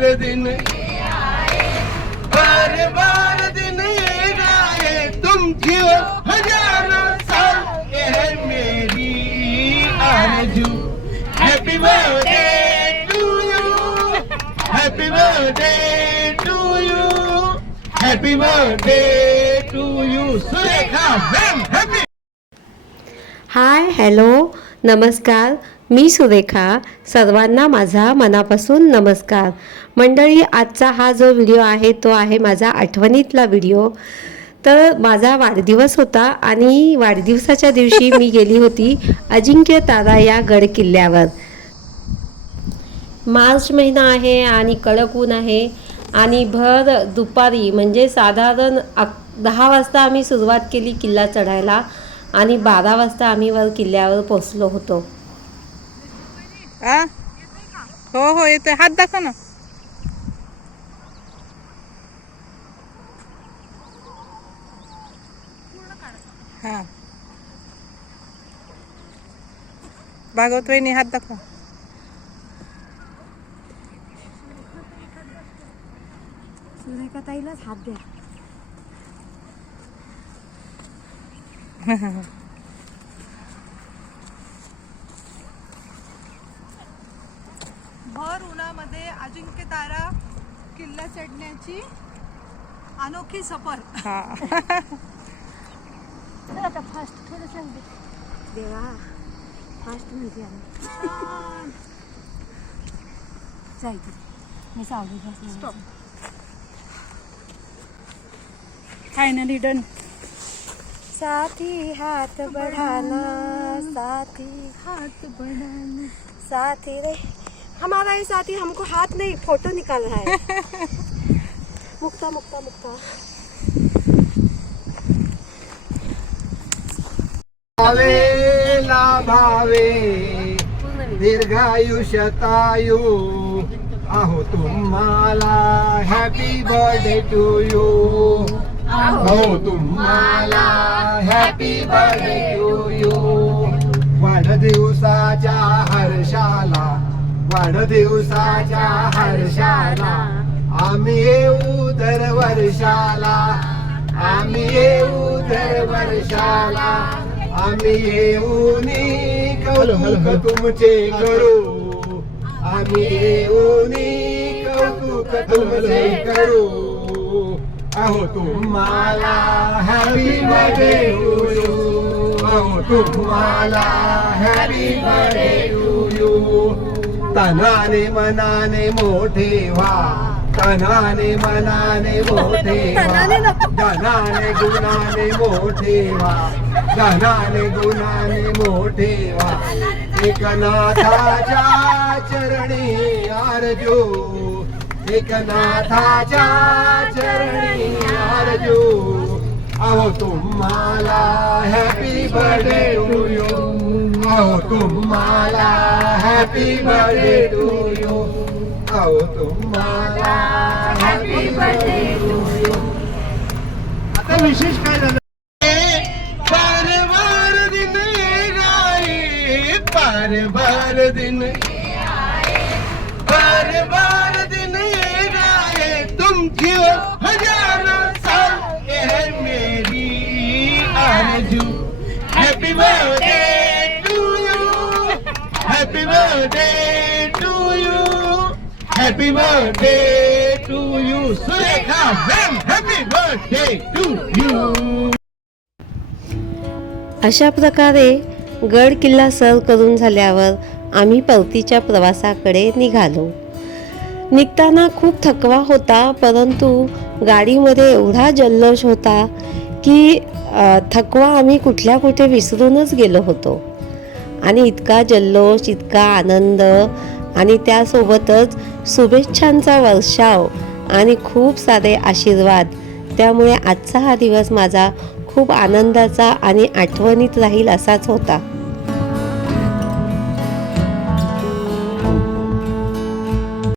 बार दिन। बार बार दिन आए तुम जियो हजारों साल ये है मेरी आरज़ू happy birthday to you happy birthday to you happy birthday to you Surekha ma'am happy hi hello नमस्कार. मी सुरेखा सर्वांना माझा मनापासून नमस्कार. मंडळी आजचा हा जो व्हिडिओ आहे तो आहे माझा आठवणीतला व्हिडिओ. तर माझा वाढदिवस होता आणि वाढदिवसाच्या दिवशी मी गेली होती अजिंक्य तारा या गड किल्ल्यावर. मार्च महिना आहे आणि कडक ऊन आहे आणि भर दुपारी म्हणजे साधारण अक दहा वाजता आम्ही सुरुवात केली किल्ला चढायला आणि बारा वाजता आम्ही वर किल्ल्यावर पोचलो होतो. आ? हो हो येतोय. हात दाखव ना. हा. भागवत वहिनी हात दाखव. ताईलाच हात द्या. भर उन्हामध्ये अजिंक्य तारा किल्ला चढण्याची अनोखी सफर. आता फास्ट थोडं सांगते. देवा फास्ट म्हणजे आम्ही जायचं मी सावलीत बसले फायनली डन साथी हाथ बढ़ाना साथी हात बनाने साथी रे हमारा ये साथी हमको हाथ नहीं फ़ोटो निकाल रहा है। मुक्ता मुक्ता मुक्ता। भावे लाभावे दीर्घायुष्यतायू। आहो तुम्हाला हॅपी बर्थडे टू यू हो तुम्हाला हॅपी बर्थडे टू यू वाढदिवसाच्या वाढदिवसाच्या हर्षाला. आम्ही येऊ दर वर्षाला. आम्ही येऊ दर वर्षाला. आम्ही येऊन कौतुक तुमचे करू. आम्ही येऊन कौतुक तुमचे करू. अहो तुम्हाला हॅपी बर्थडे टू यू अहो तुम्हाला हॅपी बर्थडे टू यू तनाने मनाने मोठे व्हा. तनाने मनाने मोठे व्हा. धनाने गुणाने मोठे व्हा. धनाने गुणाने मोठे व्हा. एकनाथाच्या चरणी आरजो. एकनाथाच्या चरणी आरजो. अहो तुम्हाला हॅपी बर्थडे टू यू अहो तुम्हाला हॅपी बर्थडे टू यू अहो तुम्हाला हॅपी बर्थडे टू यू आता विशेष काय झालं? बार बार दिन आए बार बार दिन बार बार दिन आए तुम जियो हजारों birthday to you happy birthday to you Surekha ma'am happy birthday to you अशा प्रकारे गड किल्ला सर करून झाल्यावर आम्ही परतीच्या प्रवासाकडे निघालो. निघताना खूप थकवा होता परंतु गाडीमध्ये एवढा जल्लोष होता की थकवा आम्ही कुठल्या कुठे विसरूनच गेलो होतो. आणि इतका जल्लोष इतका आनंद आणि त्यासोबतच शुभेच्छांचा वर्षाव आणि खूप सारे आशीर्वाद. त्यामुळे आजचा हा दिवस माझा खूप आनंदाचा आणि आठवणीत राहील असाच होता.